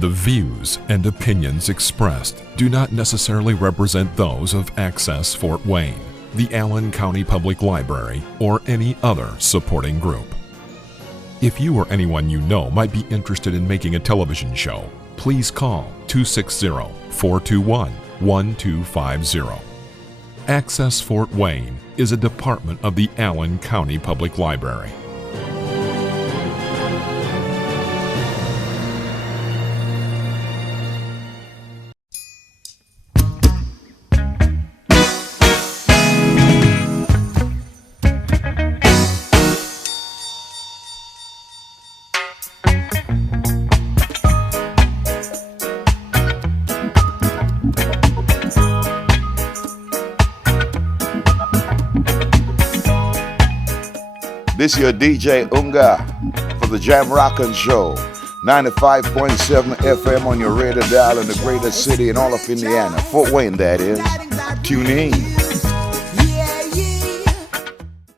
The views and opinions expressed do not necessarily represent those of Access Fort Wayne, the Allen County Public Library, or any other supporting group. If you or anyone you know might be interested in making a television show, please call 260-421-1250. Access Fort Wayne is a department of the Allen County Public Library. This is your DJ Unga for the Jam Rockin' Show, 95.7 FM on your radio dial in the greater city and all of Indiana, Fort Wayne that is. Tune in.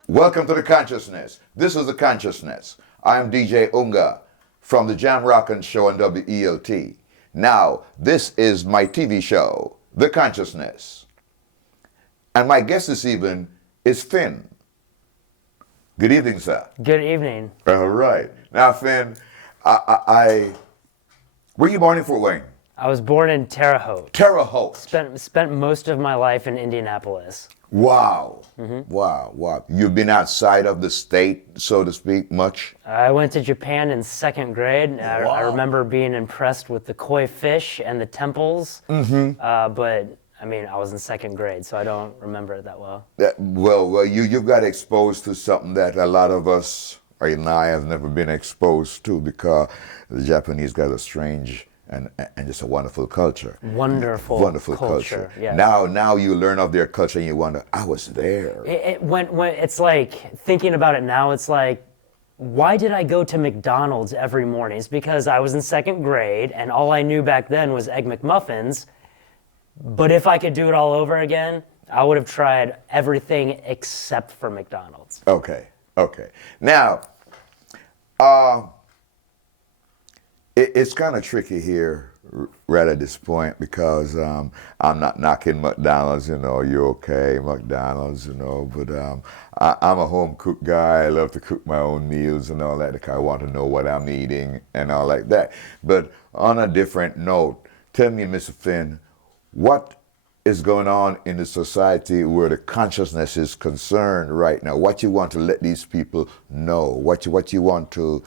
Welcome to the Consciousness. This is the Consciousness. I am DJ Unga from the Jam Rockin' Show on WELT. Now, this is my TV show, The Consciousness. And my guest this evening is Phin. Good evening, sir. Good evening. All right. Now, Phin, were you born in Fort Wayne? I was born in Terre Haute. Terre Haute. Spent most of my life in Indianapolis. Wow. Mm-hmm. Wow. You've been outside of the state, so to speak, much? I went to Japan in second grade. Wow. I remember being impressed with the koi fish and the temples. Mm-hmm. But I mean, I was in second grade, so I don't remember it that well. Well, you've got exposed to something that a lot of us, or even I, have never been exposed to, because the Japanese got a strange and just a wonderful culture. Wonderful culture. Yes. Now you learn of their culture and you wonder, I was there. When it's like, thinking about it now, it's like, why did I go to McDonald's every morning? It's because I was in second grade, and all I knew back then was Egg McMuffins. But if I could do it all over again, I would have tried everything except for McDonald's. Okay. Now, it's kind of tricky here right at this point, because I'm not knocking McDonald's, you're okay, McDonald's, but I'm a home cook guy. I love to cook my own meals and all that, because I want to know what I'm eating and all like that. But on a different note, tell me, Mr. Phin, what is going on in the society where the consciousness is concerned right now? What you want to let these people know? What you want to,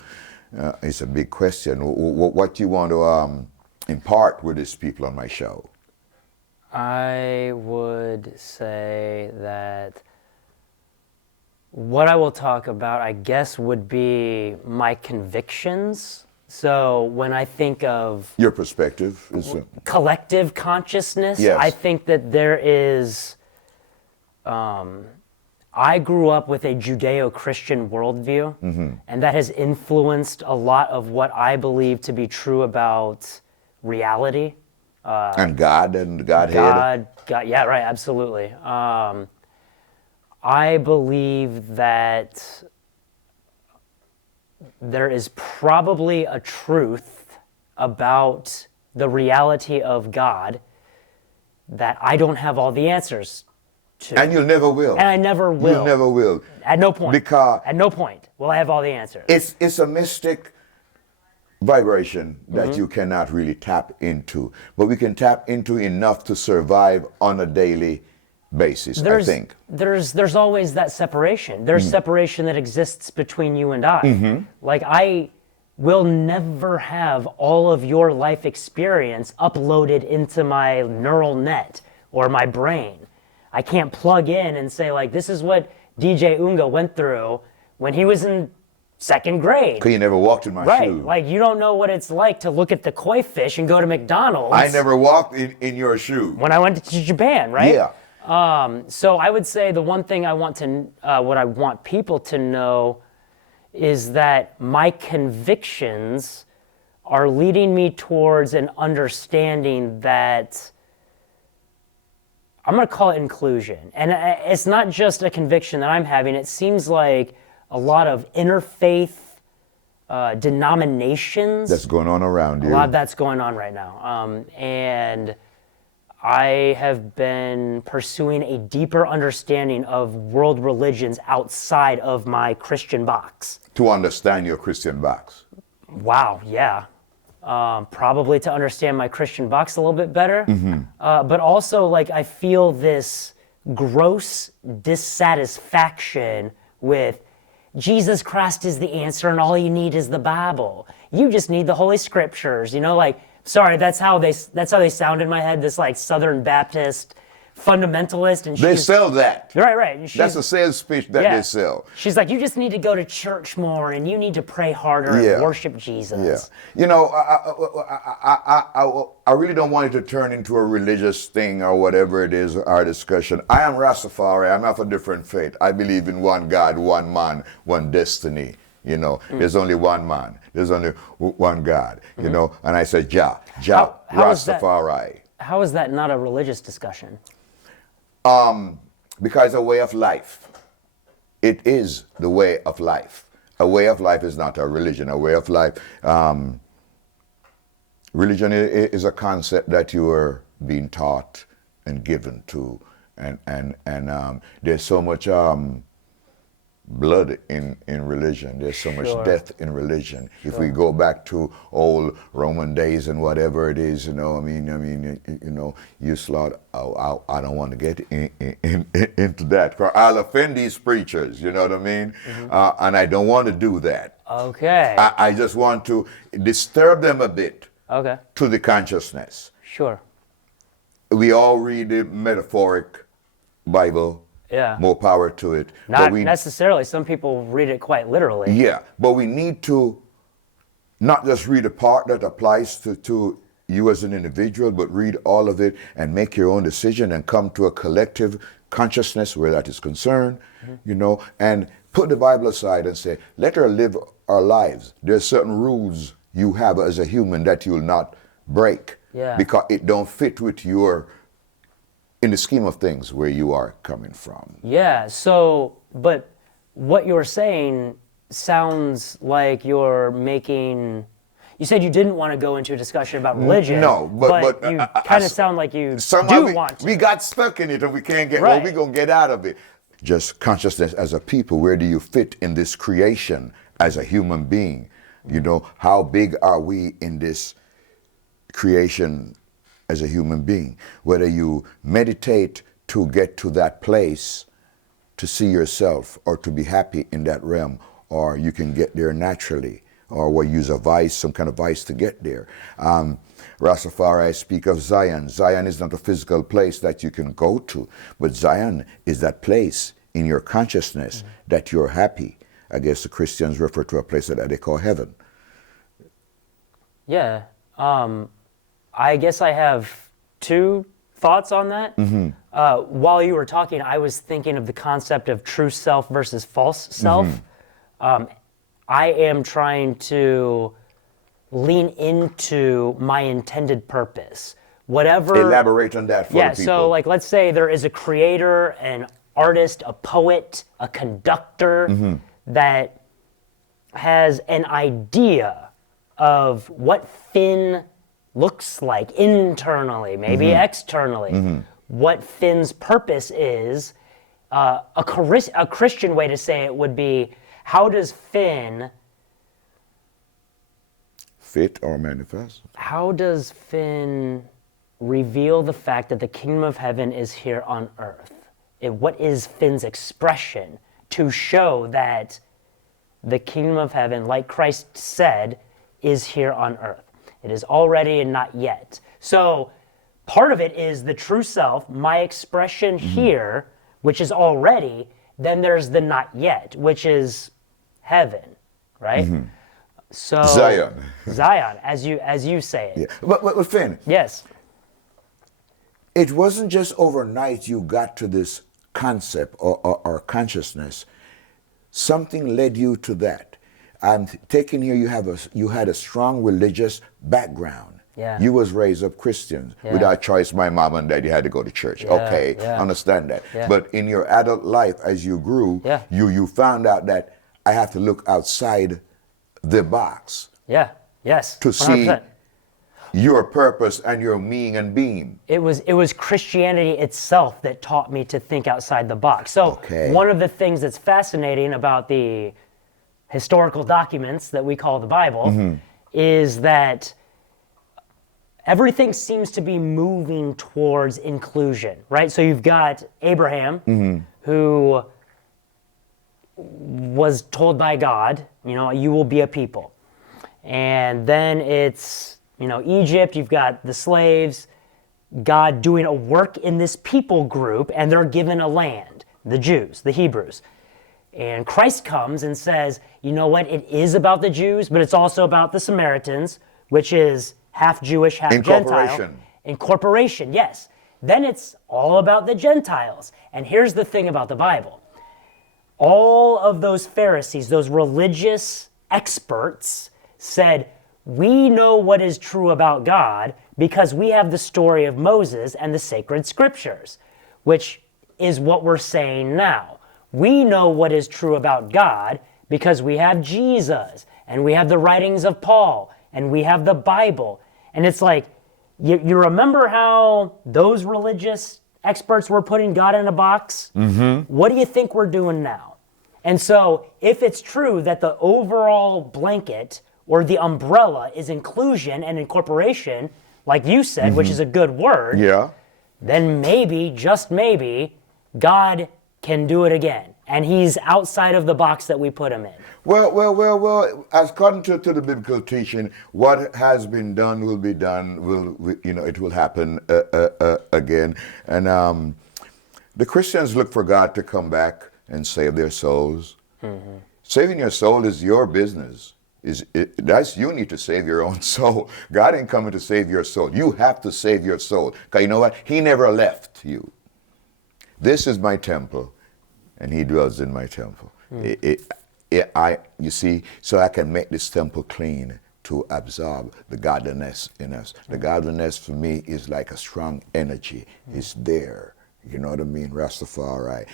it's a big question, what you want to impart with these people on my show? I would say that what I will talk about, I guess, would be my convictions. So when I think of your perspective is collective consciousness, yes. I think that there is, I grew up with a Judeo-Christian worldview, mm-hmm. and that has influenced a lot of what I believe to be true about reality. And God and Godhead. God, yeah, right, absolutely. I believe that there is probably a truth about the reality of God that I don't have all the answers to. And you'll never will. And I never will. You never will. At no point. Because at no point will I have all the answers. It's a mystic vibration that mm-hmm. you cannot really tap into. But we can tap into enough to survive on a daily basis, I think. There's always that separation. There's separation that exists between you and I. Mm-hmm. Like, I will never have all of your life experience uploaded into my neural net or my brain. I can't plug in and say, like, this is what DJ Unga went through when he was in second grade. Because you never walked in my right. shoe. Like, you don't know what it's like to look at the koi fish and go to McDonald's. I never walked in your shoe. When I went to Japan, right? Yeah. So I would say the one thing what I want people to know is that my convictions are leading me towards an understanding that I'm going to call it inclusion. And it's not just a conviction that I'm having. It seems like a lot of interfaith denominations. That's going on around you. A lot of that's going on right now. And I have been pursuing a deeper understanding of world religions outside of my Christian box. To understand your Christian box. Wow, yeah. Probably to understand my Christian box a little bit better. But also, like, I feel this gross dissatisfaction with Jesus Christ is the answer and all you need is the Bible. You just need the Holy Scriptures, you know, like, sorry, that's how they sound in my head, this like Southern Baptist fundamentalist. And they sell that. Right. And that's a sales pitch that they sell. She's like, you just need to go to church more and you need to pray harder and worship Jesus. Yeah. You know, I really don't want it to turn into a religious thing or whatever it is, our discussion. I am Rastafari. I'm of a different faith. I believe in one God, one man, one destiny. You know, there's only one man. There's only one God, you know. And I said, Jah, Rastafari. How is that not a religious discussion? Because a way of life. It is the way of life. A way of life is not a religion. A way of life. Religion is a concept that you are being taught and given to, and there's so much blood in religion. There's so much death in religion. If we go back to old Roman days and whatever it is, you know, I mean, you know, you slaughter. I don't want to get into that. I'll offend these preachers. You know what I mean? And I don't want to do that. Okay. I just want to disturb them a bit. Okay. To the consciousness. Sure. We all read the metaphoric Bible. Yeah. More power to it. Not necessarily. Some people read it quite literally. Yeah, but we need to not just read a part that applies to you as an individual, but read all of it and make your own decision and come to a collective consciousness where that is concerned, you know, and put the Bible aside and say, let her live our lives. There's certain rules you have as a human that you'll not break because it don't fit with your, in the scheme of things, where you are coming from. Yeah, so, but what you're saying sounds like you're making, you said you didn't want to go into a discussion about religion. No, but you kind of sound like you want to. We got stuck in it and we can't get, well, we're going to get out of it. Just consciousness as a people, where do you fit in this creation as a human being? You know, how big are we in this creation as a human being? Whether you meditate to get to that place to see yourself or to be happy in that realm, or you can get there naturally, or we'll use a vice, some kind of vice to get there. Rastafari speak of Zion. Zion is not a physical place that you can go to, but Zion is that place in your consciousness that you're happy. I guess the Christians refer to a place that they call heaven. Yeah. I guess I have two thoughts on that. While you were talking, I was thinking of the concept of true self versus false self. I am trying to lean into my intended purpose. Whatever. Elaborate on that for the people. Yeah, so like let's say there is a creator, an artist, a poet, a conductor that has an idea of what Phin looks like internally, maybe externally. What Phin's purpose is. A Christian way to say it would be, how does Phin fit or manifest? How does Phin reveal the fact that the kingdom of heaven is here on earth? What is Phin's expression to show that the kingdom of heaven, like Christ said, is here on earth? It is already and not yet. So part of it is the true self, my expression here, which is already. Then there's the not yet, which is heaven, right? So Zion, as you say it. Yeah. But Phin. Yes. It wasn't just overnight you got to this concept or consciousness. Something led you to that. I'm taking here you had a strong religious background. Yeah. You was raised up Christians. Without choice, my mom and daddy had to go to church. Understand that. But in your adult life, as you grew, you found out that I have to look outside the box Yeah. Yes. to see 100%. your purpose and your meaning and being. It was Christianity itself that taught me to think outside the box. So Okay. one of the things that's fascinating about the historical documents that we call the Bible is that everything seems to be moving towards inclusion, right? So you've got Abraham, who was told by God, you will be a people. And then it's, Egypt, you've got the slaves, God doing a work in this people group, and they're given a land, the Jews, the Hebrews. And Christ comes and says, you know what, it is about the Jews, but it's also about the Samaritans, which is half Jewish, half Gentile. Incorporation, yes. Then it's all about the Gentiles. And here's the thing about the Bible. All of those Pharisees, those religious experts, said, we know what is true about God because we have the story of Moses and the sacred scriptures, which is what we're saying now. We know what is true about God because we have Jesus, and we have the writings of Paul, and we have the Bible. And it's like, you remember how those religious experts were putting God in a box? What do you think we're doing now? And so if it's true that the overall blanket or the umbrella is inclusion and incorporation, like you said, which is a good word, then maybe, just maybe, God can do it again. And he's outside of the box that we put him in. Well, as according to the biblical teaching, what has been done will be done, it will happen again. And the Christians look for God to come back and save their souls. Saving your soul is your business. That's you need to save your own soul. God ain't coming to save your soul. You have to save your soul. Because you know what? He never left you. This is my temple, and he dwells in my temple. You see, so I can make this temple clean to absorb the godliness in us. The godliness for me is like a strong energy. It's there. You know what I mean? Rastafari.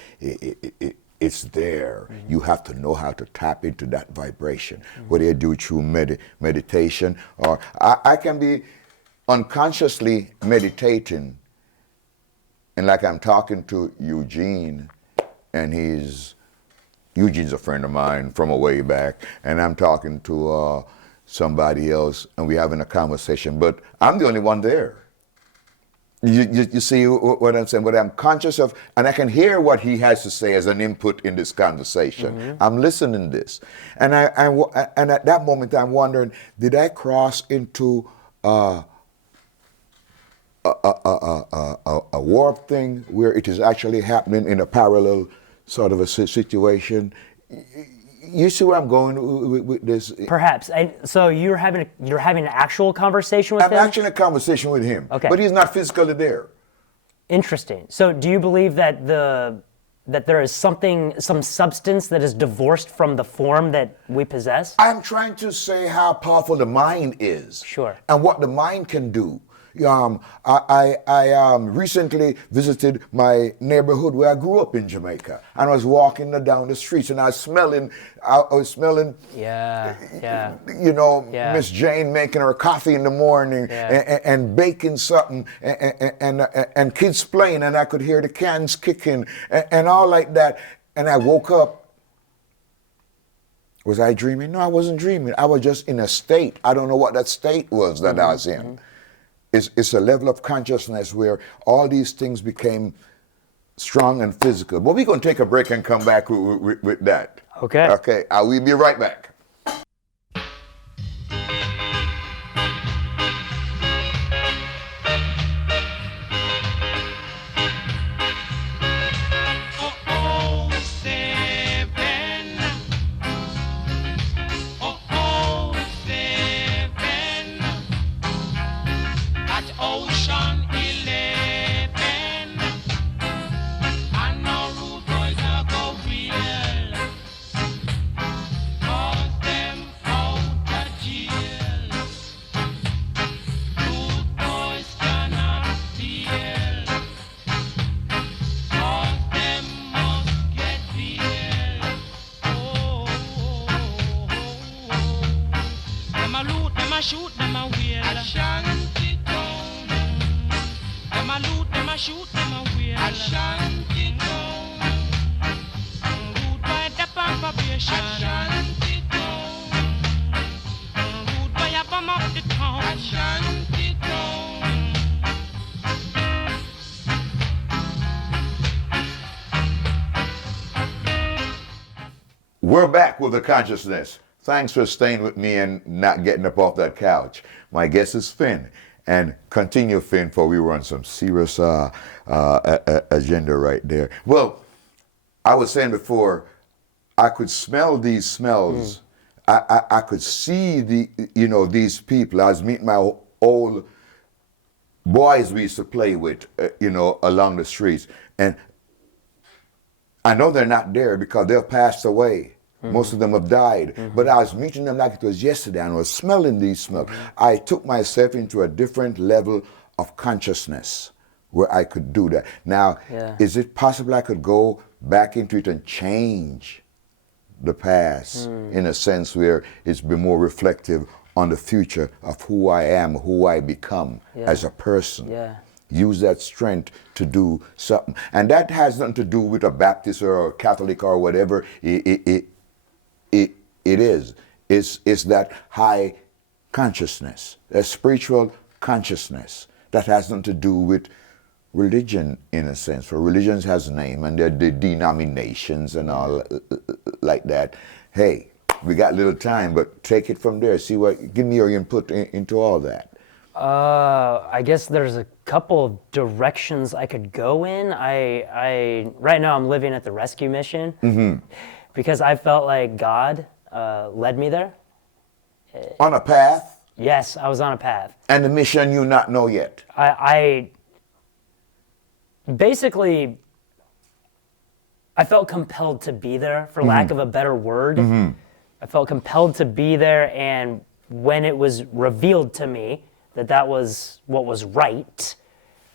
It's there. You have to know how to tap into that vibration. Whether you do it through meditation, or I can be unconsciously meditating, and like I'm talking to Eugene, and Eugene's a friend of mine from a way back, and I'm talking to somebody else, and we're having a conversation, but I'm the only one there. You see what I'm saying? What I'm conscious of, and I can hear what he has to say as an input in this conversation. I'm listening to this, and and at that moment I'm wondering, did I cross into a warp thing where it is actually happening in a parallel sort of a situation? You see where I'm going with this? Perhaps. So you're having an actual conversation with him? I'm actually in a conversation with him. Okay. But he's not physically there. Interesting. So do you believe that there is some substance that is divorced from the form that we possess? I'm trying to say how powerful the mind is. Sure. And what the mind can do. I recently visited my neighborhood where I grew up in Jamaica, and I was walking down the streets, and I was smelling, Miss Jane making her coffee in the morning, and baking something, and kids playing, and I could hear the cans kicking, and all like that, and I woke up. Was I dreaming? No, I wasn't dreaming. I was just in a state. I don't know what that state was that I was in. It's a level of consciousness where all these things became strong and physical. But we're going to take a break and come back with that. Okay. Okay, we'll be right back. All Them a loot, them a shoot, them a wheel. A shanty town. Them a loot, them a shoot, them a wheel. A shanty town. Root by the probation. A shanty town. Root by a bomb up the town. A shanty town. We're back with the consciousness. Thanks for staying with me and not getting up off that couch. My guest is Phin. And continue, Phin, for we were on some serious agenda right there. Well, I was saying before, I could smell these smells. I could see these people. I was meeting my old boys we used to play with, along the streets. And I know they're not there because they've passed away. Most of them have died. But I was meeting them like it was yesterday, and I was smelling these smells. I took myself into a different level of consciousness where I could do that. Now, is it possible I could go back into it and change the past in a sense where it's been more reflective on the future of who I am, who I become as a person? Use that strength to do something. And that has nothing to do with a Baptist or a Catholic or whatever it is. It's that high consciousness, a spiritual consciousness that has nothing to do with religion in a sense. For religions has a name and they're the denominations and all like that. Hey, we got little time, but take it from there. Give me your input into all that. I guess there's a couple of directions I could go in. I right now I'm living at the rescue mission because I felt like God led me there. On a path? Yes, I was on a path. And the mission you not know yet? I basically, I felt compelled to be there, for lack of a better word. I felt compelled to be there, and when it was revealed to me that was what was right,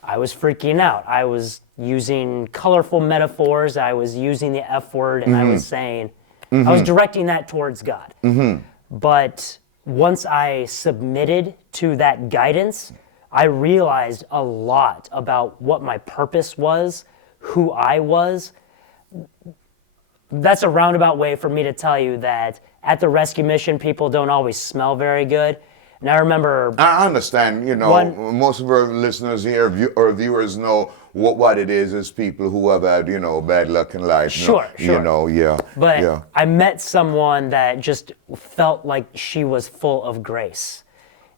I was freaking out. I was using colorful metaphors. I was using the F word, and I was saying, I was directing that towards God. But once I submitted to that guidance, I realized a lot about what my purpose was, who I was. That's a roundabout way for me to tell you that at the rescue mission, people don't always smell very good. And I remember... I understand, most of our listeners here or viewers know what it is people who have had, bad luck in life. Sure. But I met someone that just felt like she was full of grace.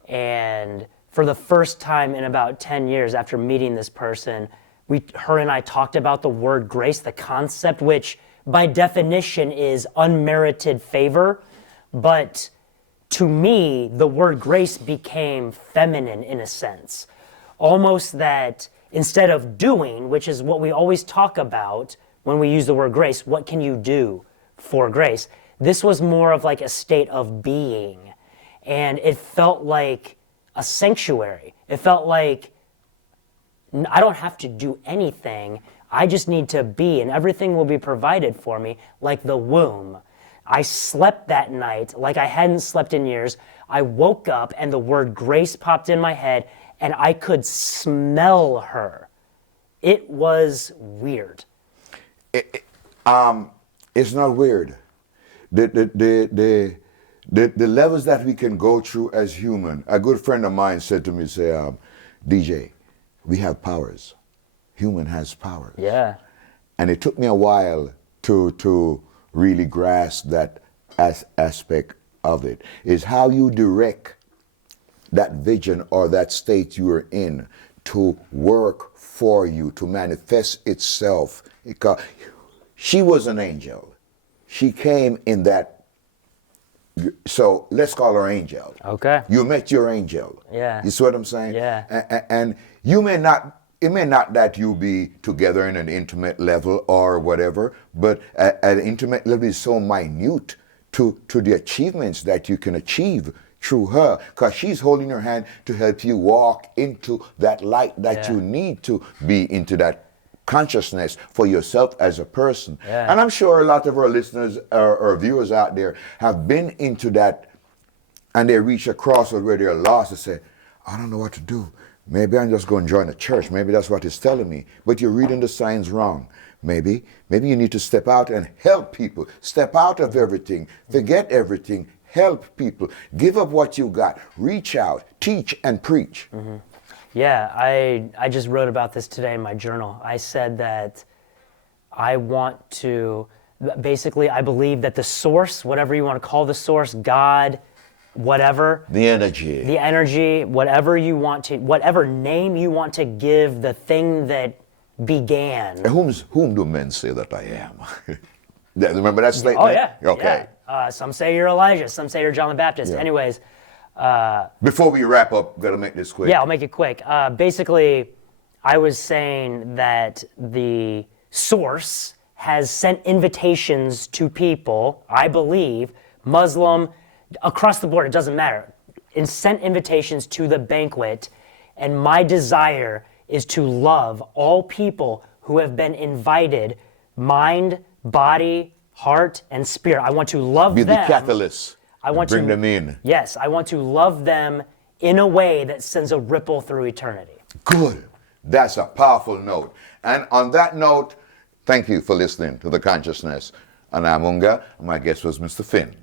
And for the first time in about 10 years after meeting this person, her and I talked about the word grace, the concept, which by definition is unmerited favor. But to me, the word grace became feminine in a sense. Almost that instead of doing, which is what we always talk about when we use the word grace, what can you do for grace? This was more of like a state of being. And it felt like a sanctuary. It felt like I don't have to do anything. I just need to be, and everything will be provided for me, like the womb. I slept that night like I hadn't slept in years. I woke up and the word grace popped in my head and I could smell her. It was weird. It's not weird. The levels that we can go through as human. A good friend of mine said to me, DJ, we have powers. Human has powers. Yeah. And it took me a while to really grasp that aspect of it, is how you direct that vision or that state you are in to work for you, to manifest itself. Because she was an angel. She came in that, so let's call her angel. Okay. You met your angel. Yeah. You see what I'm saying? Yeah. And you may not, it may not that you be together in an intimate level or whatever, but at an intimate level is so minute to the achievements that you can achieve through her, because she's holding your hand to help you walk into that light that you need to be into, that consciousness for yourself as a person. Yeah. And I'm sure a lot of our listeners or viewers out there have been into that and they reach a crossroad where they're lost and say, I don't know what to do. Maybe I'm just going to join a church. Maybe that's what it's telling me. But you're reading the signs wrong. Maybe you need to step out and help people. Step out of everything. Forget everything. Help people. Give up what you got. Reach out. Teach and preach. Mm-hmm. Yeah, I just wrote about this today in my journal. I said that I want to, basically I believe that the source, whatever you want to call the source, God, whatever. The energy, whatever you want to, whatever name you want to give the thing that began. Whom do men say that I am? Remember that statement? Oh yeah. Okay. Yeah. Some say you're Elijah, some say you're John the Baptist. Yeah. Anyways. Before we wrap up, gotta make this quick. Yeah, I'll make it quick. Basically, I was saying that the source has sent invitations to people, I believe, Muslim, across the board, it doesn't matter, and sent invitations to the banquet, and my desire is to love all people who have been invited, mind, body, heart, and spirit. I want to love them. Be the catalyst. I want bring to them in. Yes, I want to love them in a way that sends a ripple through eternity. Good. That's a powerful note. And on that note, thank you for listening to The Consciousness. And I'm Unga. My guest was Mr. Phin.